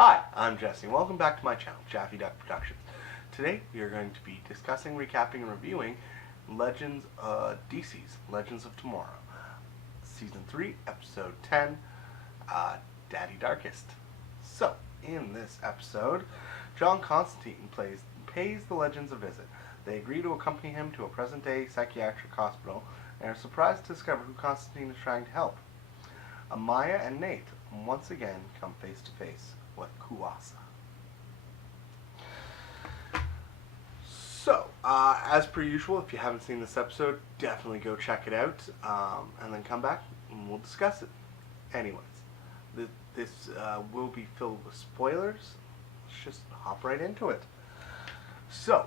Hi, I'm Jesse, and welcome back to my channel, JaffyDuck Productions. Today we are going to be discussing, recapping, and reviewing DC's Legends of Tomorrow, Season 3, Episode 10, Daddy Darhkest. So, in this episode, John Constantine pays the Legends a visit. They agree to accompany him to a present-day psychiatric hospital and are surprised to discover who Constantine is trying to help. Amaya and Nate once again come face to face with Kuasa. So, as per usual, if you haven't seen this episode, definitely go check it out, and then come back and we'll discuss it. Anyways, this will be filled with spoilers. Let's just hop right into it. So,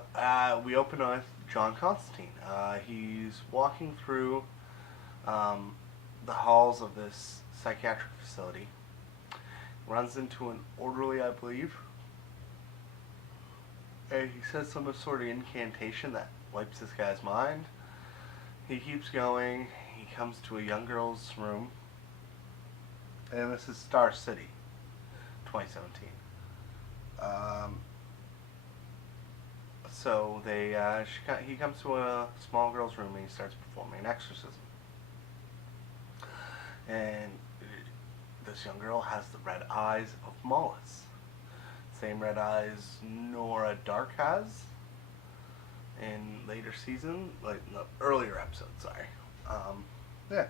we open with John Constantine. He's walking through the halls of this psychiatric facility. Runs into an orderly, I believe, and he says some sort of incantation that wipes this guy's mind. He keeps going. He comes to a young girl's room, and this is Star City, 2017. So he comes to a small girl's room and he starts performing an exorcism. And this young girl has the red eyes of Mollis. Same red eyes Nora Dark has in later season, like in the earlier episode, sorry. Yeah.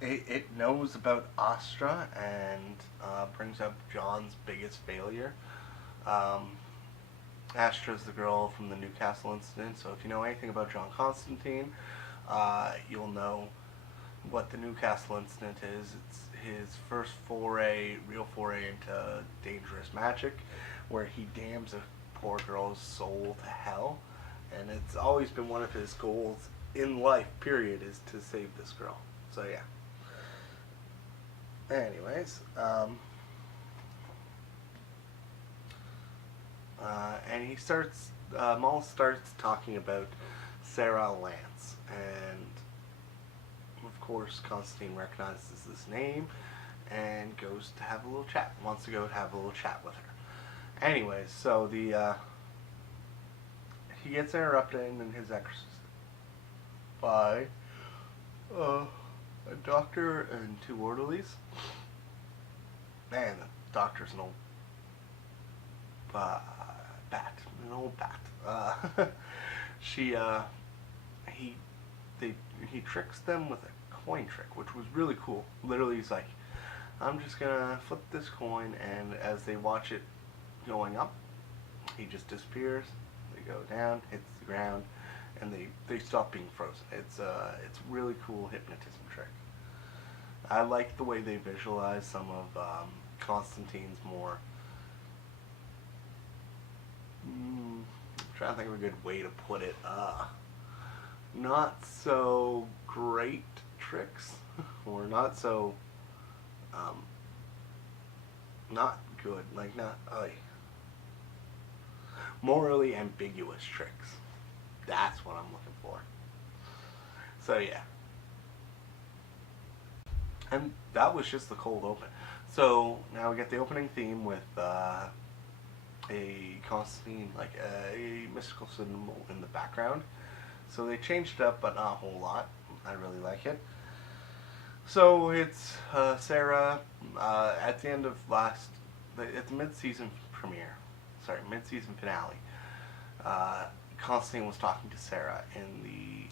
It knows about Astra and brings up John's biggest failure. Astra's the girl from the Newcastle incident, so if you know anything about John Constantine, you'll know what the Newcastle incident is. It's his first real foray into dangerous magic, where he damns a poor girl's soul to hell, and it's always been one of his goals in life, period, is to save this girl. So yeah. Anyways, and Maul starts talking about Sarah Lance, and of course, Constantine recognizes this name and goes to have a little chat. Wants to go have a little chat with her. Anyways, so he gets interrupted in his exorcism by a doctor and two orderlies. Man, the doctor's an old bat. An old bat. He tricks them with a coin trick, which was really cool. Literally, he's like, I'm just gonna flip this coin, and as they watch it going up, he just disappears. They go down, hits the ground, and they stop being frozen. It's really cool hypnotism trick. I like the way they visualize some of Constantine's more I'm trying to think of a good way to put it. Not so great tricks, or not so not good, like not morally ambiguous tricks. That's what I'm looking for. So yeah, and that was just the cold open. So now we get the opening theme with a Constantine, like a mystical symbol in the background. So they changed it up, but not a whole lot. I really like it. So it's Sarah at the end of at the mid-season mid-season finale. Constantine was talking to Sarah in the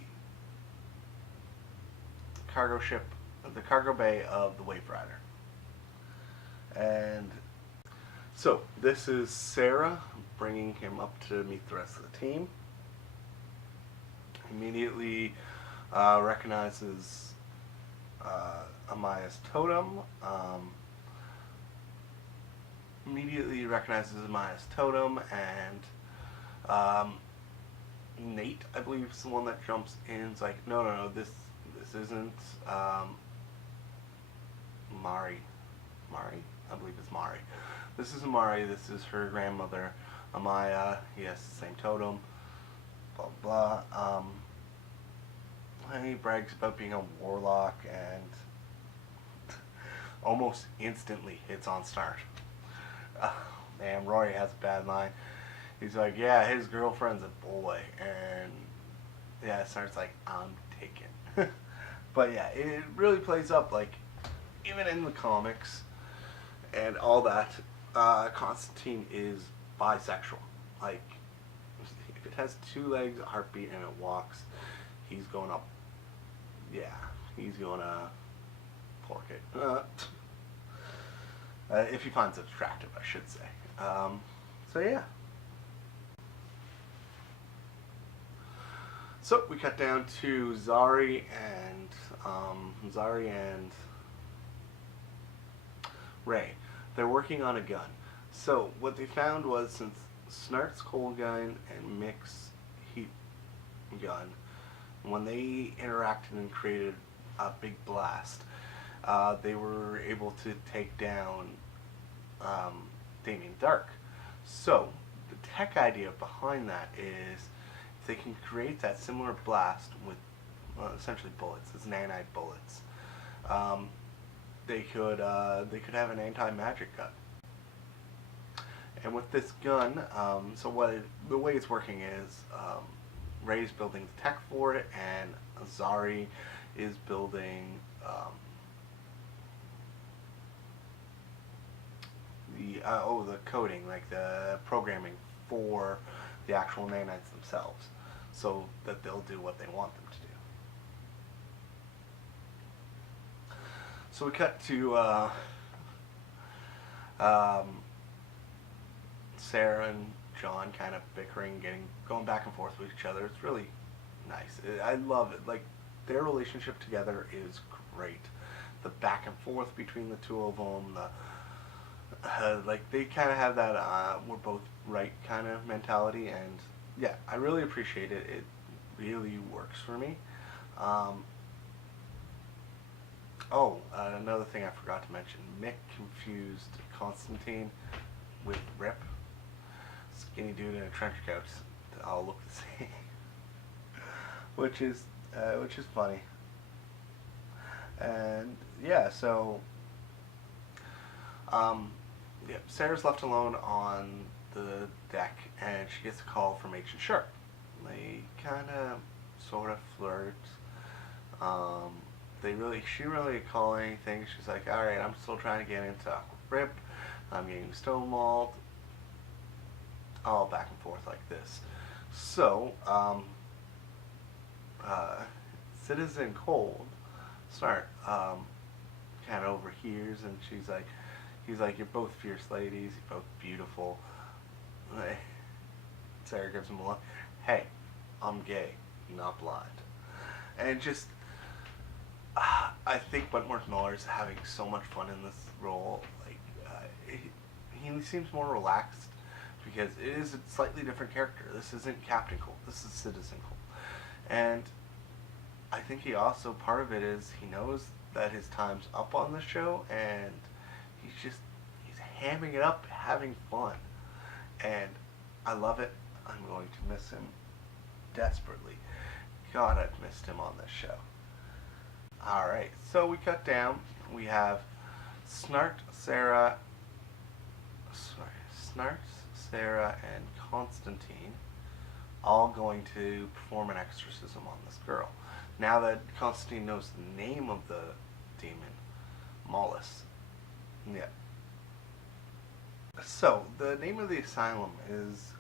cargo bay of the Wave Rider, and so this is Sarah bringing him up to meet the rest of the team. Immediately recognizes Amaya's totem. And Nate, I believe, is the one that jumps in. It's like, no, this isn't Mari. I believe it's Mari. This isn't Mari. This is her grandmother, Amaya. Yes, the same totem. Blah blah. And he brags about being a warlock, and almost instantly hits on Snart. Man, Rory has a bad line. He's like, yeah, his girlfriend's a boy, and yeah, Snart's like, I'm taken. But yeah, it really plays up, like, even in the comics and all that, Constantine is bisexual. Like, if it has two legs, a heartbeat, and it walks, he's going up. Yeah, he's going to pork it. If he finds it attractive, I should say. So yeah. So we cut down to Zari and Ray. They're working on a gun. So what they found was, since Snart's cold gun and Mick's heat gun, when they interacted and created a big blast, they were able to take down Damien Dark. So the tech idea behind that is, if they can create that similar blast with essentially bullets, it's nanite bullets, they could have an anti-magic gun. And with this gun, so the way it's working is, Ray's building the tech for it, and Zari is building the coding, like the programming for the actual nanites themselves, so that they'll do what they want them to do. So we cut to Sarah and John kind of bickering, going back and forth with each other. It's really nice. I love it. Like, their relationship together is great. The back and forth between the two of them, like, they kind of have that we're both right kind of mentality, and yeah, I really appreciate it. It really works for me. Another thing I forgot to mention, Mick confused Constantine with Rip. Skinny dude in a trench coat. They all look the same. which is funny. And yeah, so Sarah's left alone on the deck, and she gets a call from Agent Sharp. They kind of sort of flirt. She really call anything. She's like, all right, I'm still trying to get into Rip. I'm getting stonewalled. All back and forth like this. So, Citizen Cold Snart kind of overhears, and he's like, you're both fierce ladies, you're both beautiful. Sarah gives him a look. Hey, I'm gay, not blind. And just, I think Wentworth Miller is having so much fun in this role. Like, he seems more relaxed, because it is a slightly different character. This isn't Captain Cold. This is Citizen Cold. And I think he also, part of it is, he knows that his time's up on the show, and he's hamming it up, having fun. And I love it. I'm going to miss him desperately. God, I've missed him on this show. Alright, so we cut down. We have Snart, Sarah, and Constantine all going to perform an exorcism on this girl. Now that Constantine knows the name of the demon, Mollis. Yeah. So, the name of the asylum is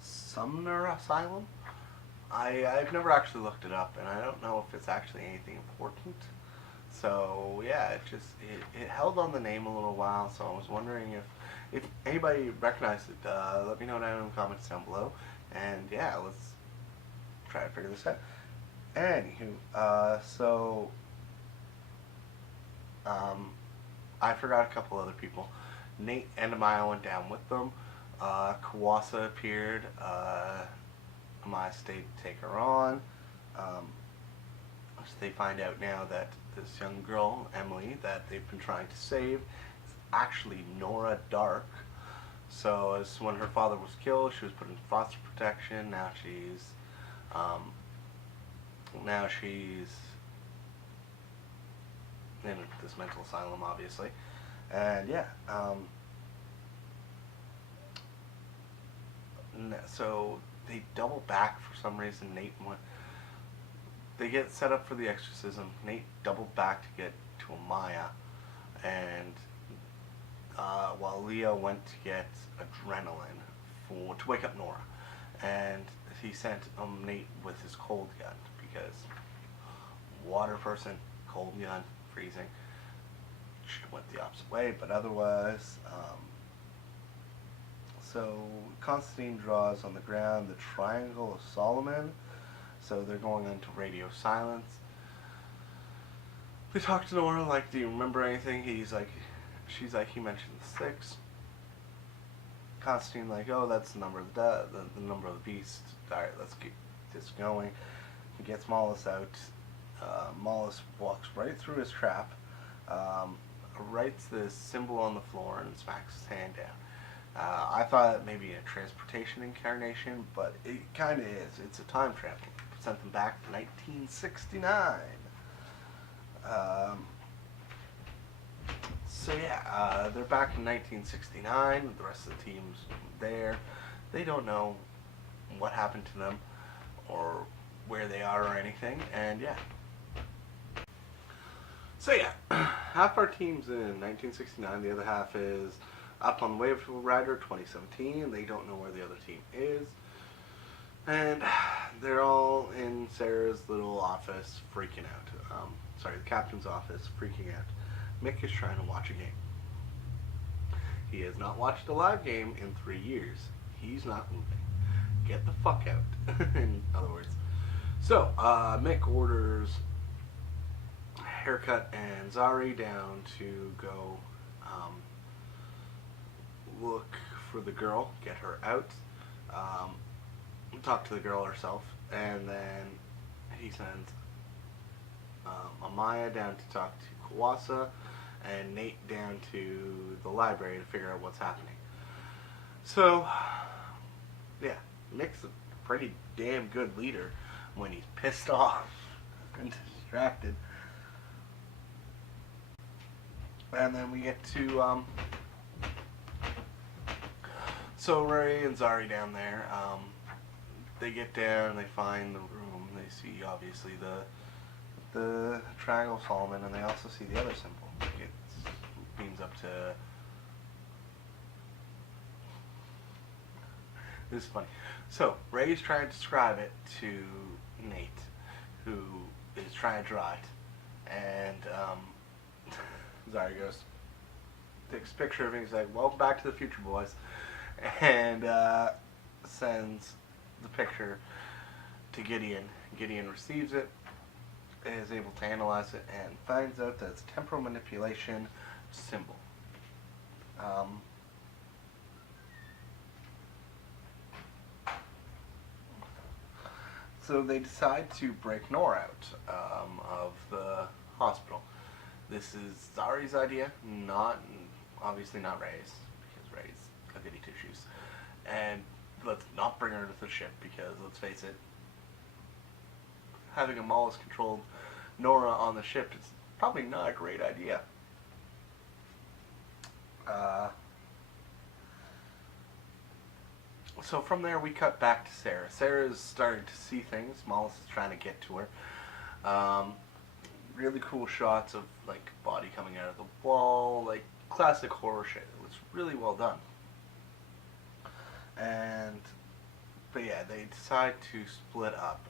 Sumner Asylum. I've never actually looked it up, and I don't know if it's actually anything important. So, yeah, it held on the name a little while, so I was wondering if anybody recognized it. Let me know down in the comments down below. And yeah, let's try to figure this out. Anywho, I forgot a couple other people. Nate and Amaya went down with them. Kawasa appeared. Amaya stayed to take her on. So they find out now that this young girl, Emily, that they've been trying to save, is actually Nora Dark. So as when her father was killed, she was put in foster protection. Now she's in this mental asylum, obviously. And yeah, so they double back for some reason. They get set up for the exorcism. Nate doubled back to get to Amaya, and while Leo went to get adrenaline to wake up Nora, and he sent Nate with his cold gun because water person, cold gun, freezing. Should have went the opposite way, but otherwise. So Constantine draws on the ground the Triangle of Solomon. So they're going into radio silence. They talk to Nora like, "Do you remember anything?" She's like, "He mentioned the 6." Constantine like, "Oh, that's the number of the number of the beast." All right, let's keep this going. He gets Mollis out. Mollis walks right through his trap, writes this symbol on the floor, and smacks his hand down. I thought maybe a transportation incarnation, but it kind of is. It's a time travel. Sent them back to 1969. So yeah, they're back in 1969. The rest of the team's there. They don't know what happened to them or where they are or anything. And yeah. So yeah, half our team's in 1969. The other half is up on the Wave Rider 2017. They don't know where the other team is. And they're all in Sarah's little office freaking out. The captain's office freaking out. Mick is trying to watch a game. He has not watched a live game in 3 years. He's not moving. Get the fuck out, in other words. So, Mick orders Haircut and Zari down to go look for the girl, get her out, talk to the girl herself, and then he sends Amaya down to talk to Kawasa, and Nate down to the library to figure out what's happening. So, yeah, Mick's a pretty damn good leader when he's pissed off and distracted. And then we get to, so Ray and Zari down there, they get down, they find the room, they see obviously the Triangle of Solomon, and they also see the other symbol. It beams up to, this is funny. So Ray's trying to describe it to Nate, who is trying to draw it, and Zari goes, takes a picture of it, he's like, "Welcome back to the future, boys," and sends the picture to Gideon. Gideon receives it, is able to analyze it, and finds out that it's a temporal manipulation symbol. So they decide to break Nora out of the hospital. This is Zari's idea, obviously not Ray's, because Ray's a goody two-shoes. And let's not bring her to the ship, because let's face it, having a Mollis-controlled Nora on the ship is probably not a great idea. So from there we cut back to Sarah. Sarah's starting to see things. Mollis is trying to get to her. Really cool shots of like body coming out of the wall, like classic horror shit. It was really well done. But yeah, they decide to split up.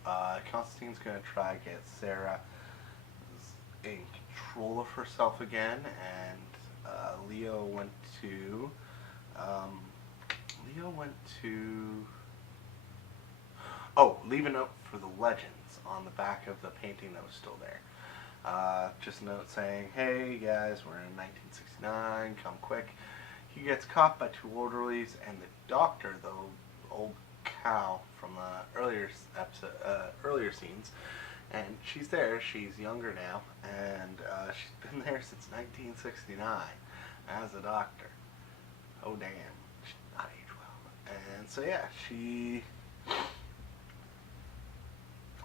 Constantine's gonna try to get Sarah in control of herself again, and Leo went to leave a note for the legends on the back of the painting that was still there. Just a note saying, "Hey guys, we're in 1969, come quick." He gets caught by 2 orderlies, and the doctor, the old cow from the earlier scenes, and she's there. She's younger now, and she's been there since 1969 as a doctor. Oh damn, she's not aged well. And so yeah, she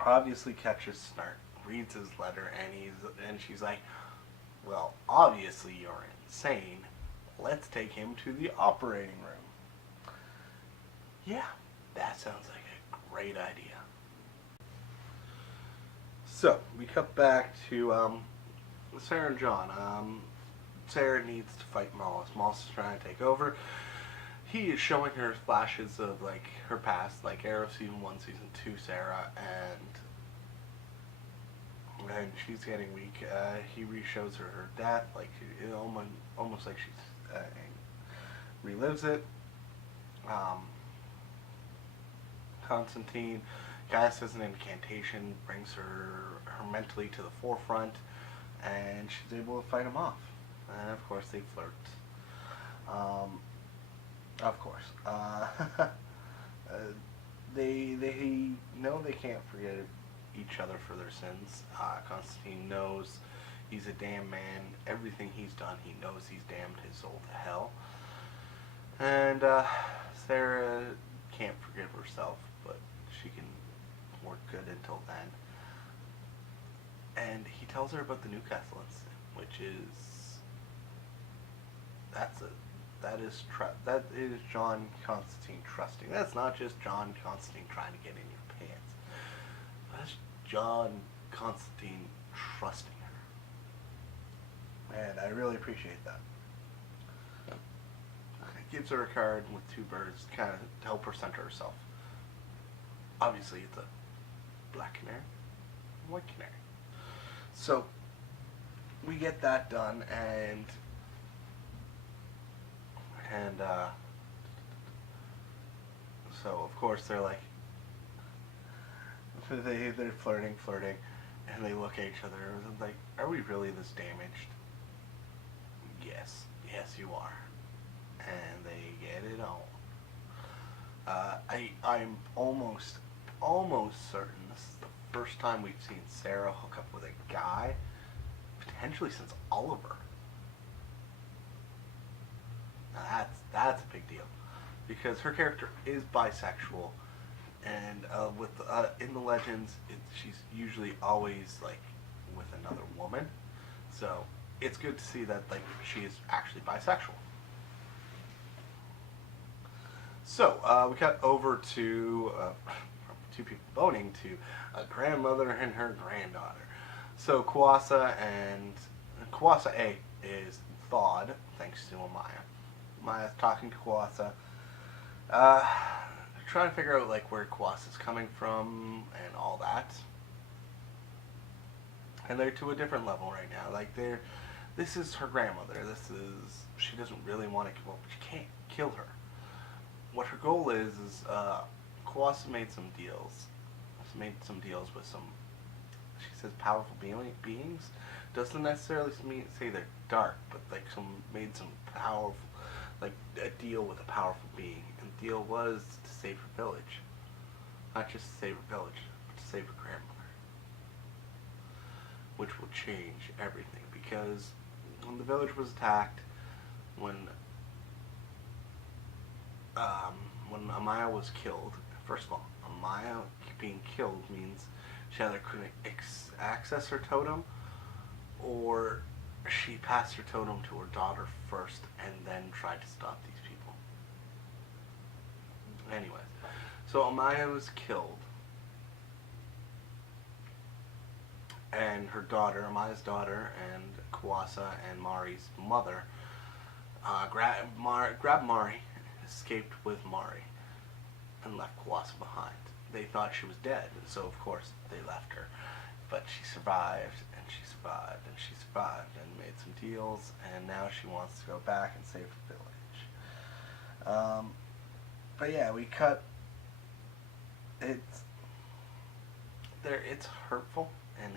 obviously catches Snart, reads his letter, and she's like, Well, obviously you're insane. Let's take him to the operating room. Yeah, that sounds like a great idea. So, we cut back to Sarah and John. Sarah needs to fight Mollis. Mollis is trying to take over. He is showing her flashes of like her past, like Arrow season 1, season 2 Sarah, and she's getting weak. He re-shows her death, like it almost like she's relives it. Constantine casts an incantation, brings her mentally to the forefront, and she's able to fight him off. And of course, they flirt. Of course, they know they can't forgive each other for their sins. Constantine knows he's a damned man. Everything he's done, he knows he's damned his soul to hell. And Sarah can't forgive herself, but she can work good until then. And he tells her about the Newcastle incident, which is that is John Constantine trusting. That's not just John Constantine trying to get in your pants. That's John Constantine trusting her. And I really appreciate that. It gives her a card with two birds, kind of to help her center herself. Obviously, it's a black canary, white canary. So we get that done, and so of course they're like they're flirting, and they look at each other and like, are we really this damaged? Yes, you are, and they get it on. I'm almost certain this is the first time we've seen Sarah hook up with a guy, potentially since Oliver. Now that's a big deal, because her character is bisexual, and in the legends, she's usually always like with another woman. So it's good to see that like she is actually bisexual. So we cut over to two people boning to a grandmother and her granddaughter. So Kwasa A is thawed thanks to Amaya. Amaya's talking to Kwasa, trying to figure out like where Kwasa's coming from and all that. And they're to a different level right now. Like this is her grandmother. She doesn't really want to. Well, she can't kill her. What her goal is Kwasa made some deals. She's made some deals with some, she says, powerful beings. Doesn't necessarily say they're dark, but like made some powerful, like a deal with a powerful being. And the deal was to save her village. Not just to save her village, but to save her grandmother. Which will change everything, because when the village was attacked, when Amaya was killed, first of all, Amaya being killed means she either couldn't access her totem, or she passed her totem to her daughter first and then tried to stop these people. Anyways, so Amaya was killed, and her daughter, Amaya's daughter, and Kwasa and Mari's mother grabbed Mari, escaped with Mari, and left Kwasa behind. They thought she was dead, so of course they left her. But she survived, and she survived, and she survived, and made some deals, and now she wants to go back and save the village. But yeah, we cut. It's hurtful, and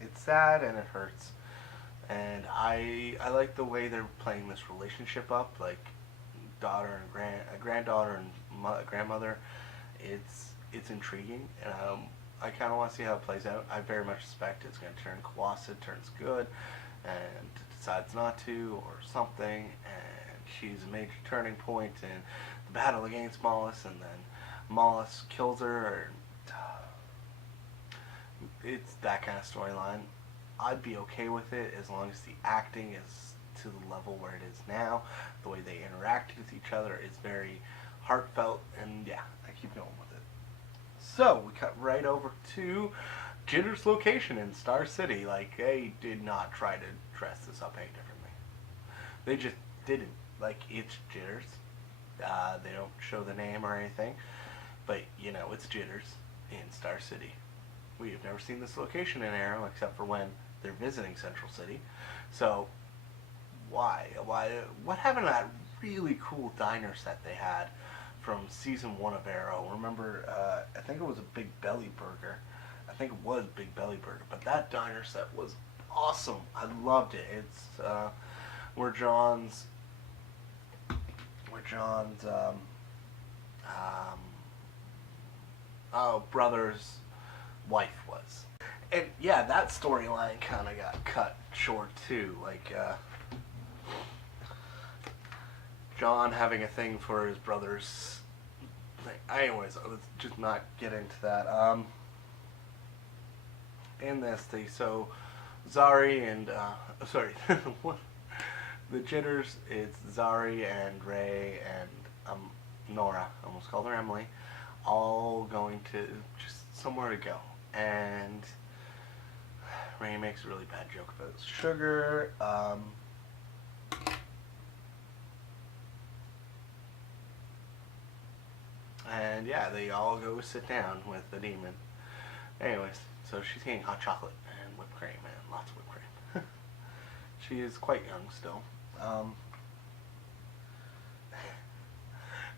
it's sad, and it hurts. And I like the way they're playing this relationship up, like daughter and granddaughter and grandmother. It's intriguing, and I kind of want to see how it plays out. I very much suspect it's going to turn Kwasa turns good, and decides not to, or something, and she's a major turning point in the battle against Mollis, and then Mollis kills her. It's that kind of storyline. I'd be okay with it as long as the acting is to the level where it is now. The way they interact with each other is very heartfelt, and yeah, I keep going with it. So we cut right over to Jitter's location in Star City. Like, they did not try to dress this up any differently. They just didn't. Like, it's Jitters. They don't show the name or anything, but you know it's Jitters in Star City. We have never seen this location in Arrow except for when they're visiting Central City. So why? What happened to that really cool diner set they had from season 1 of Arrow? Remember, I think it was a Big Belly Burger. I think it was Big Belly Burger, but that diner set was awesome. I loved it. It's where John's brother's wife was. And yeah, that storyline kind of got cut short too. Like John having a thing for his brother's thing. Anyways, let's just not get into that. In this, Zari and sorry, the Jitters. It's Zari and Ray and Nora. I almost called her Emily. All going to just somewhere to go, and Ray makes a really bad joke about sugar. And yeah, they all go sit down with the demon. Anyways, so she's eating hot chocolate and whipped cream, and lots of whipped cream. She is quite young still.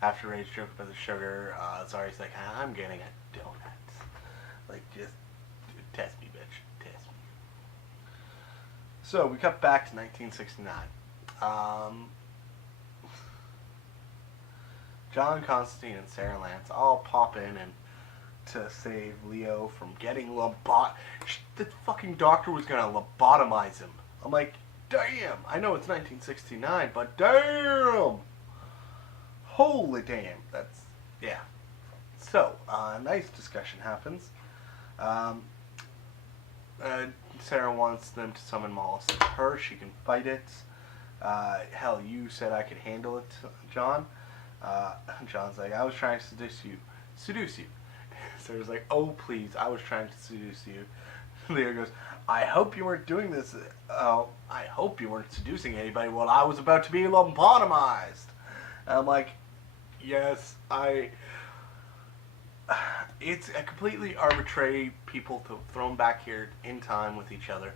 After Ray's joke about the sugar, Zari's like, I'm getting a donut. Like, just test me, bitch. Test me. So, we cut back to 1969. John Constantine and Sarah Lance all pop in and to save Leo from getting the fucking doctor was gonna lobotomize him. I'm like, damn! I know it's 1969, but damn! Holy damn! That's, yeah. So, nice discussion happens. Sarah wants them to summon Mollis to her. She can fight it. Hell, you said I could handle it, John. John's like, I was trying to seduce you. Sarah's like, oh please, I was trying to seduce you. Leo goes, I hope you weren't doing this. I hope you weren't seducing anybody while I was about to be lobotomized. And I'm like, yes, it's a completely arbitrary people to thrown back here in time with each other.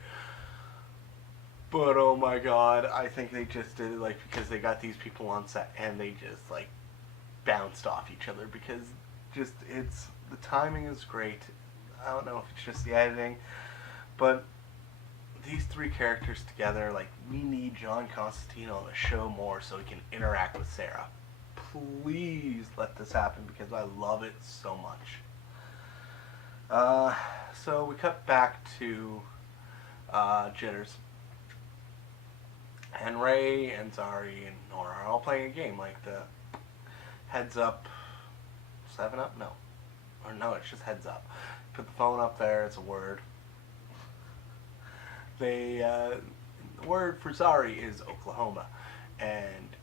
But oh my god, I think they just did it like because they got these people on set and they just like bounced off each other because just the timing is great. I don't know if it's just the editing, but these three characters together, like, we need John Constantine on the show more so he can interact with Sarah. Please let this happen because I love it so much. So we cut back to Jitters. And Ray and Zari and Nora are all playing a game, like the Heads Up, 7-Up? No. Or no, it's just Heads Up. Put the phone up there, it's a word. The word for Zari is Oklahoma. And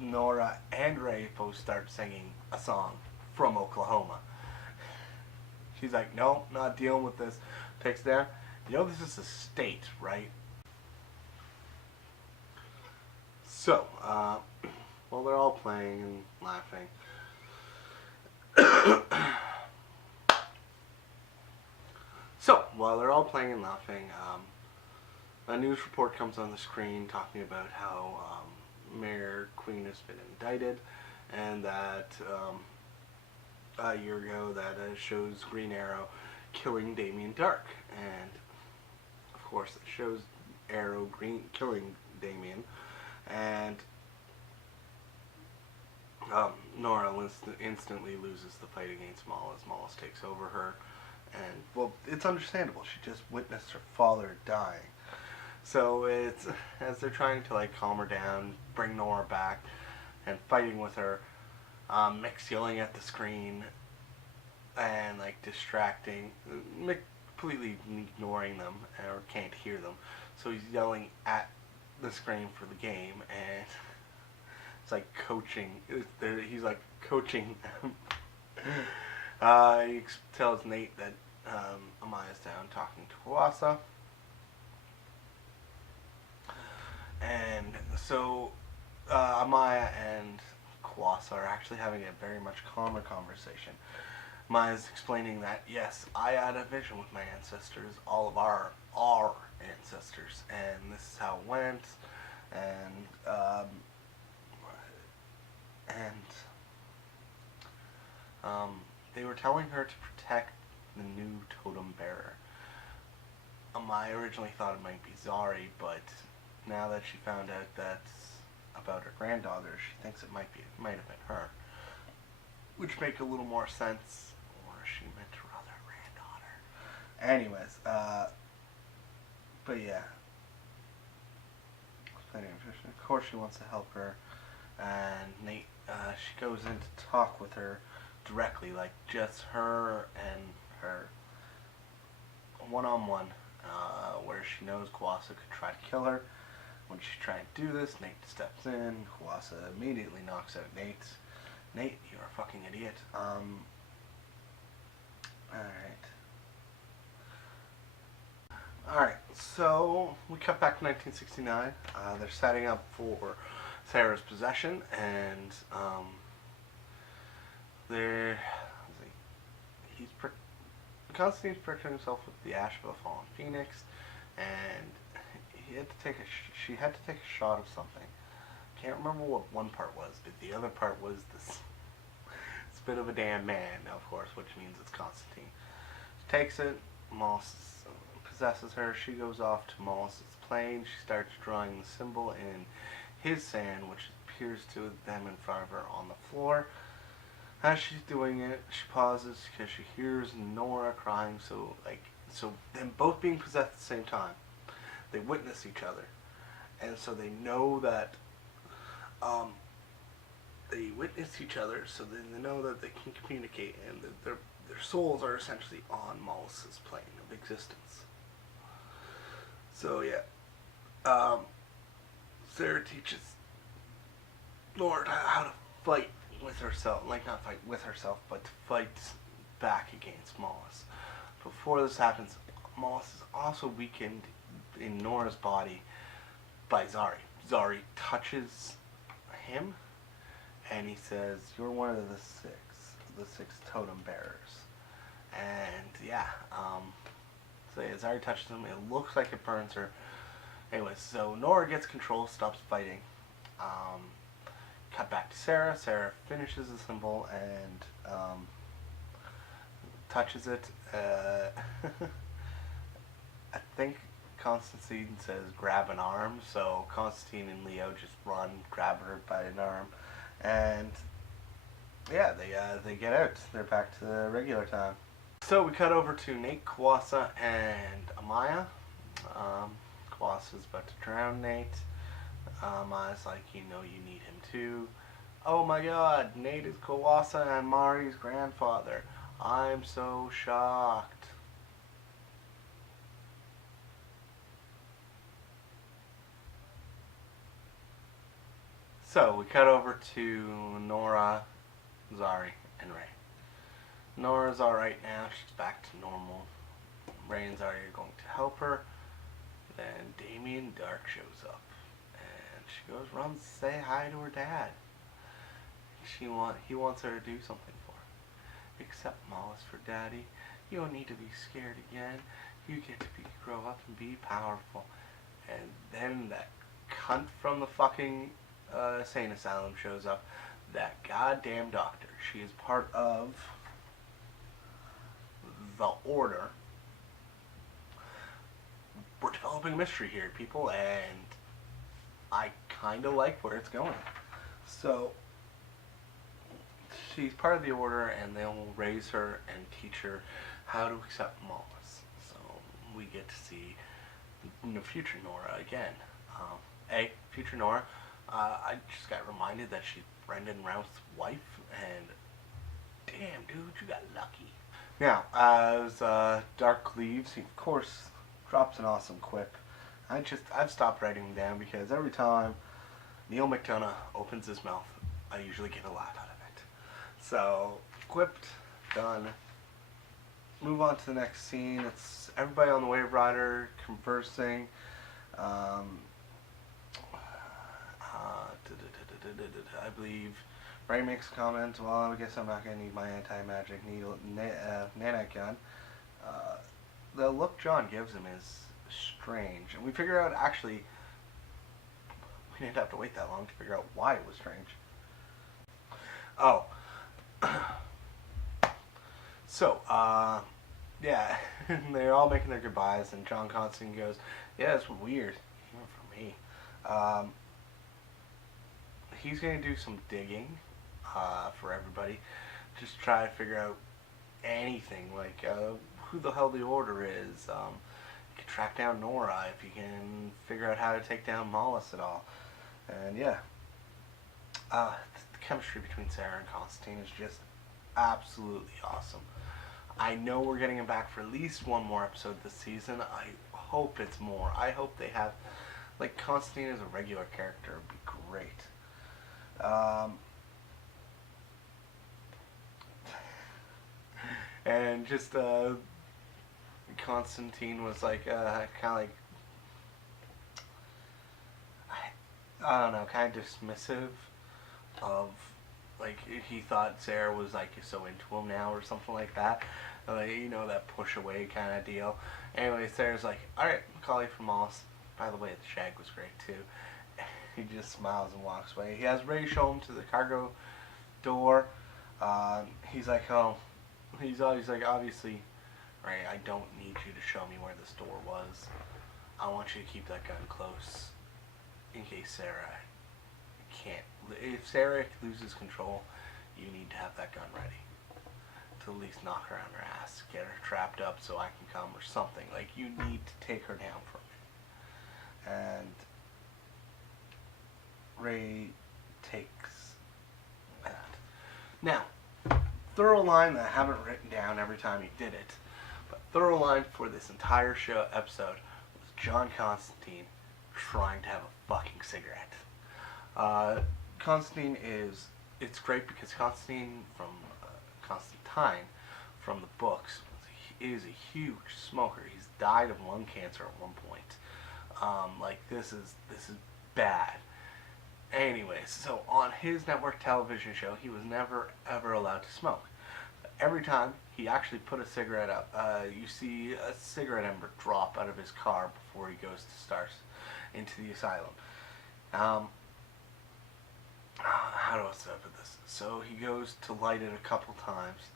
Nora and Ray both start singing a song from Oklahoma. She's like, no, not dealing with this. Takes down. You know this is a state, right? So, while they're all playing and laughing, a news report comes on the screen talking about how Mayor Queen has been indicted, and that a year ago that shows Green Arrow killing Damien Dark, and of course it shows Arrow killing Damien. And Nora instantly loses the fight against Mollis. Mollis takes over her. And, well, it's understandable. She just witnessed her father dying. So it's, as they're trying to, like, calm her down, bring Nora back, and fighting with her, Mick's yelling at the screen, and, like, distracting. Mick completely ignoring them or can't hear them. So he's yelling at the screen for the game, and it's like coaching. He's like coaching them. He tells Nate that Amaya's down talking to Kawasa. And so Amaya and Kawasa are actually having a very much calmer conversation. Maya's explaining that, yes, I had a vision with my ancestors, all of our ancestors, and this is how it went, and they were telling her to protect the new totem bearer. Amaya originally thought it might be Zari, but now that she found out that's about her granddaughter, she thinks it might have been her, which make a little more sense. Or she meant her other granddaughter. Anyways, but yeah, of course she wants to help her, and Nate, she goes in to talk with her directly, like just her and her one-on-one, where she knows Kawasa could try to kill her. When she's trying to do this, Nate steps in. Kawasa immediately knocks out Nate. Nate, you're a fucking idiot. Alright, so we cut back to 1969. They're setting up for Sarah's possession, and Constantine's protecting himself with the ash of a fallen phoenix, and she had to take a shot of something. Can't remember what one part was, but the other part was this spit of a damn man, of course, which means it's Constantine. She takes it, Moss possesses her, she goes off to Moss's plane, she starts drawing the symbol in his sand, which appears to them in front of her on the floor. As she's doing it, she pauses because she hears Nora crying, so them both being possessed at the same time. They witness each other, and so they know that they witness each other, so then they know that they can communicate, and that their souls are essentially on Mollus's plane of existence. So yeah, Sarah teaches Nora how to fight with herself, like not fight with herself, but to fight back against Mollus. Before this happens, Mollus is also weakened in Nora's body by Zari. Zari touches him, and he says, "You're one of the six totem bearers." And yeah, so yeah, Zari touches him. It looks like it burns her. Anyways, so Nora gets control, stops fighting. Cut back to Sarah. Sarah finishes the symbol and touches it. I think Constantine says grab an arm, so Constantine and Leo just run, grab her by an arm, and yeah, they get out. They're back to the regular time. So we cut over to Nate, Kawasa, and Amaya. Kawasa's about to drown Nate. Amaya's like, you need him too. Oh my god, Nate is Kawasa and Mari's grandfather. I'm so shocked. So we cut over to Nora, Zari, and Ray. Nora's alright now, she's back to normal. Ray and Zari are going to help her. Then Damien Dark shows up. And she goes, run, say hi to her dad. He wants her to do something for her. Accept Mollis for daddy. You don't need to be scared again. You get to grow up and be powerful. And then that cunt from the fucking insane asylum shows up. That goddamn doctor. She is part of the Order. We're developing a mystery here, people, and I kind of like where it's going. So, she's part of the Order, and they'll raise her and teach her how to accept Mollis. So, we get to see future Nora again. Future Nora, I just got reminded that she's Brendan Routh's wife, and damn, dude, you got lucky. Now, as Dark leaves, he of course drops an awesome quip. I've stopped writing them down because every time Neil McDonough opens his mouth, I usually get a laugh out of it. So, quipped, done. Move on to the next scene. It's everybody on the Wave Rider conversing. I believe Ray makes a comment, well, I guess I'm not going to need my anti-magic needle nanite gun. The look John gives him is strange. And we figure out, actually, we didn't have to wait that long to figure out why it was strange. Oh. So, yeah, they're all making their goodbyes, and John Constantine goes, yeah, it's weird, even for me. He's going to do some digging for everybody. Just try to figure out anything, like who the hell the Order is. You can track down Nora if you can figure out how to take down Mollis at all. And yeah, the chemistry between Sarah and Constantine is just absolutely awesome. I know we're getting him back for at least one more episode this season. I hope it's more. I hope they have, like, Constantine as a regular character would be great. And just Constantine was like kind of like, I don't know, kind of dismissive of, like, he thought Sarah was like so into him now or something like that. You know, that push away kind of deal. Anyway, Sarah's like, alright, Macaulay from Moss. By the way, the shag was great too. He just smiles and walks away. He has Ray show him to the cargo door. He's like, oh, he's like, obviously, Ray, I don't need you to show me where this door was. I want you to keep that gun close in case Sarah can't. If Sarah loses control, you need to have that gun ready to at least knock her on her ass, get her trapped up so I can come or something. Like, you need to take her down from me. And Ray takes that. Now, thorough line that I haven't written down every time he did it, but thorough line for this entire show episode was John Constantine trying to have a fucking cigarette. Constantine is, it's great because Constantine from Constantine from the books is a huge smoker. He's died of lung cancer at one point. Like, this is bad. Anyways, so on his network television show, he was never ever allowed to smoke. Every time he actually put a cigarette up, you see a cigarette ember drop out of his car before he goes to start into the asylum. How do I set up this? So he goes to light it a couple times.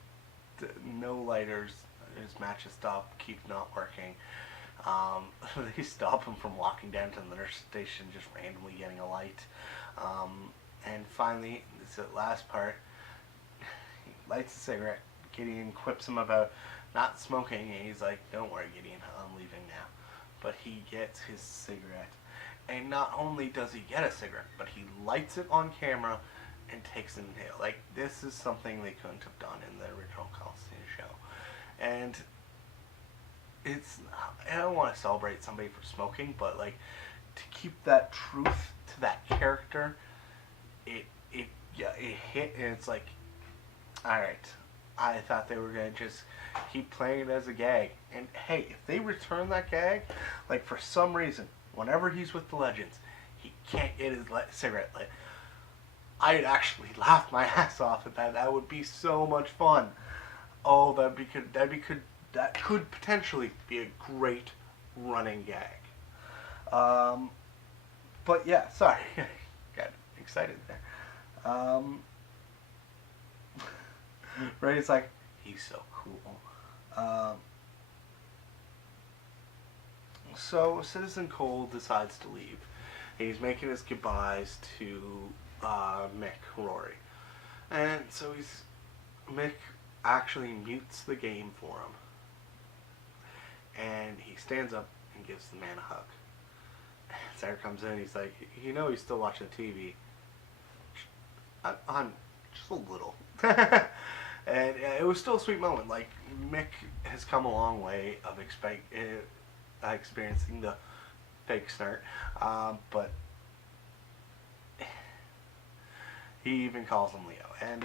No lighters. His matches stop, keep not working. They stop him from walking down to the nurse station, just randomly getting a light. And finally, this is the last part. He lights a cigarette. Gideon quips him about not smoking, and he's like, "Don't worry, Gideon, I'm leaving now." But he gets his cigarette. And not only does he get a cigarette, but he lights it on camera and takes an inhale. Like, this is something they couldn't have done in the original Constantine show. And it's, I don't want to celebrate somebody for smoking, but, like, to keep that truth to that character, it hit, and it's like, alright, I thought they were going to just keep playing it as a gag. And hey, if they return that gag, like, for some reason, whenever he's with the Legends, he can't get his cigarette lit, I'd actually laugh my ass off at that. That would be so much fun. Oh, that could potentially be a great running gag. But yeah, sorry, got excited there. Ray's like, he's so cool. So Citizen Cole decides to leave. He's making his goodbyes to Mick Rory, and so Mick actually mutes the game for him, and he stands up and gives the man a hug. Sarah comes in, he's like, he's still watching TV. I'm just a little. And it was still a sweet moment. Like, Mick has come a long way of experiencing the fake snort, but he even calls him Leo, and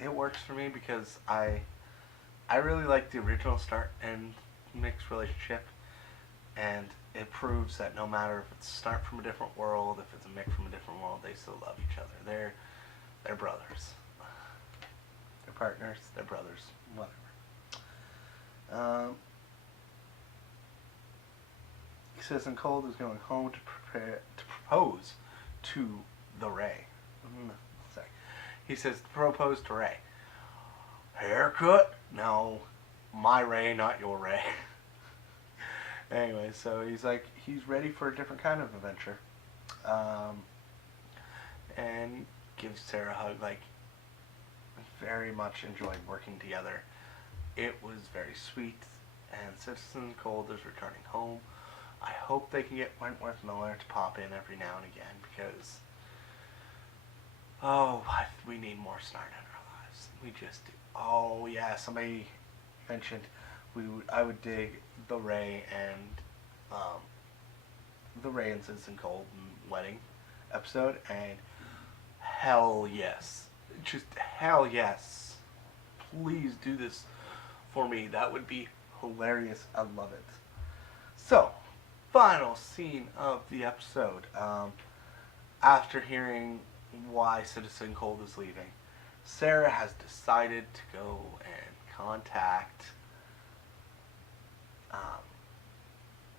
it works for me because I really like the original Snart and Mick's relationship, and it proves that no matter if it's Snart from a different world, if it's a Mick from a different world, they still love each other. They're brothers. They're partners. They're brothers. Whatever. He says, and Cold is going home to propose to the Ray. Sorry. He says, propose to Ray. Haircut? No. My Ray, not your Ray. Anyway, so he's like, he's ready for a different kind of adventure. And gives Sarah a hug. Like, very much enjoyed working together. It was very sweet. And Citizen Cold is returning home. I hope they can get Wentworth Miller to pop in every now and again because, we need more Snart in our lives. We just do. Oh yeah, somebody mentioned I would dig the Ray and Citizen Cold wedding episode, and hell yes, just hell yes, please do this for me. That would be hilarious. I love it. So, final scene of the episode. After hearing why Citizen Cold is leaving, Sarah has decided to go and contact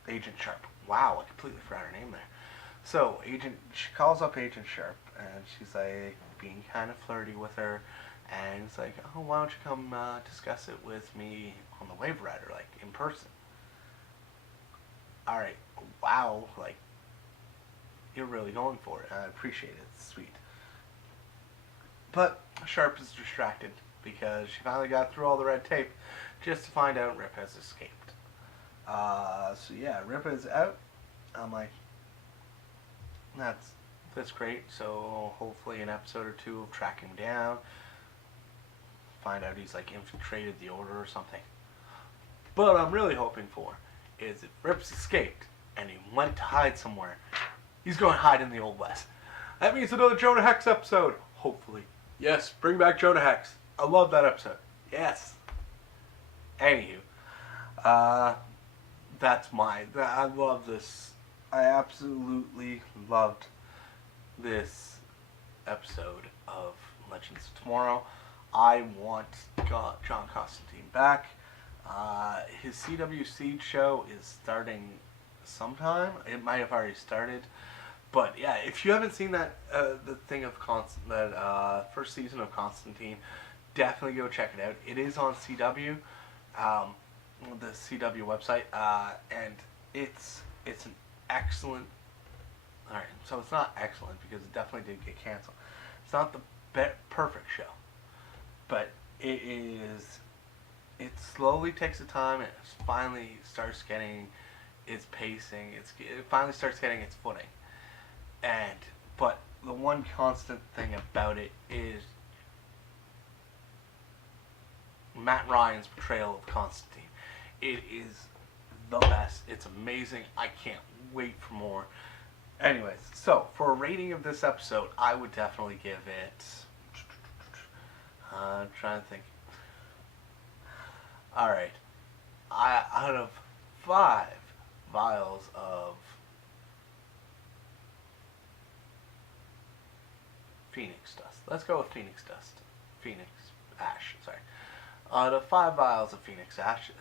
Agent Sharp. Wow, I completely forgot her name there. So, she calls up Agent Sharp, and she's like being kind of flirty with her, and it's like, oh, why don't you come discuss it with me on the Wave Rider, like in person? Alright, wow, like, you're really going for it. I appreciate it. It's sweet. But Sharp is distracted because she finally got through all the red tape just to find out Rip has escaped. So yeah, Rip is out. I'm like, that's great. So hopefully an episode or two of tracking him down. Find out he's like infiltrated the Order or something. But what I'm really hoping for is if Rip's escaped and he went to hide somewhere, he's going to hide in the Old West. That means another Jonah Hex episode. Hopefully. Yes, bring back Jonah Hex. I love that episode. Yes. Anywho. I love this. I absolutely loved this episode of Legends of Tomorrow. I want John Constantine back. His CW Seed show is starting sometime. It might have already started. But yeah, if you haven't seen that, the thing of first season of Constantine, definitely go check it out. It is on CW, the CW website, and it's an excellent. All right, so it's not excellent because it definitely did get canceled. It's not the perfect show, but it is. It slowly takes the time, and it finally starts getting its pacing. It finally starts getting its footing. But the one constant thing about it is Matt Ryan's portrayal of Constantine. It is the best. It's amazing. I can't wait for more. Anyways, so for a rating of this episode, I would definitely give it. I'm trying to think. Alright. Out of 5 vials of Phoenix dust. Let's go with Phoenix dust. Phoenix ash, sorry. Out of 5 vials of Phoenix ash,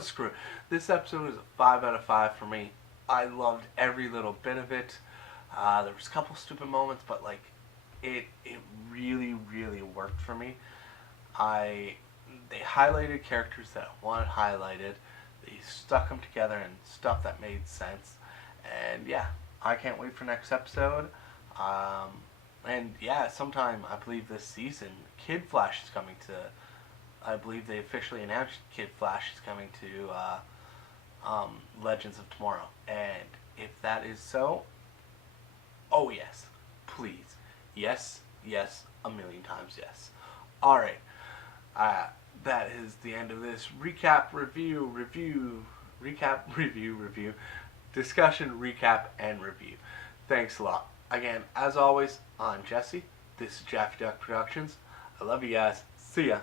screw it. This episode is a 5 out of 5 for me. I loved every little bit of it. There was a couple stupid moments, but like, it really, really worked for me. They highlighted characters that I wanted highlighted. They stuck them together and stuff that made sense. And yeah, I can't wait for next episode. And yeah, sometime, I believe this season, Kid Flash is coming to, I believe they officially announced Kid Flash is coming to Legends of Tomorrow. And if that is so, oh yes, please. Yes, yes, a million times yes. Alright. That is the end of this review, discussion, recap, and review. Thanks a lot. Again, as always, I'm Jesse. This is JaffyDuck Productions. I love you guys. See ya.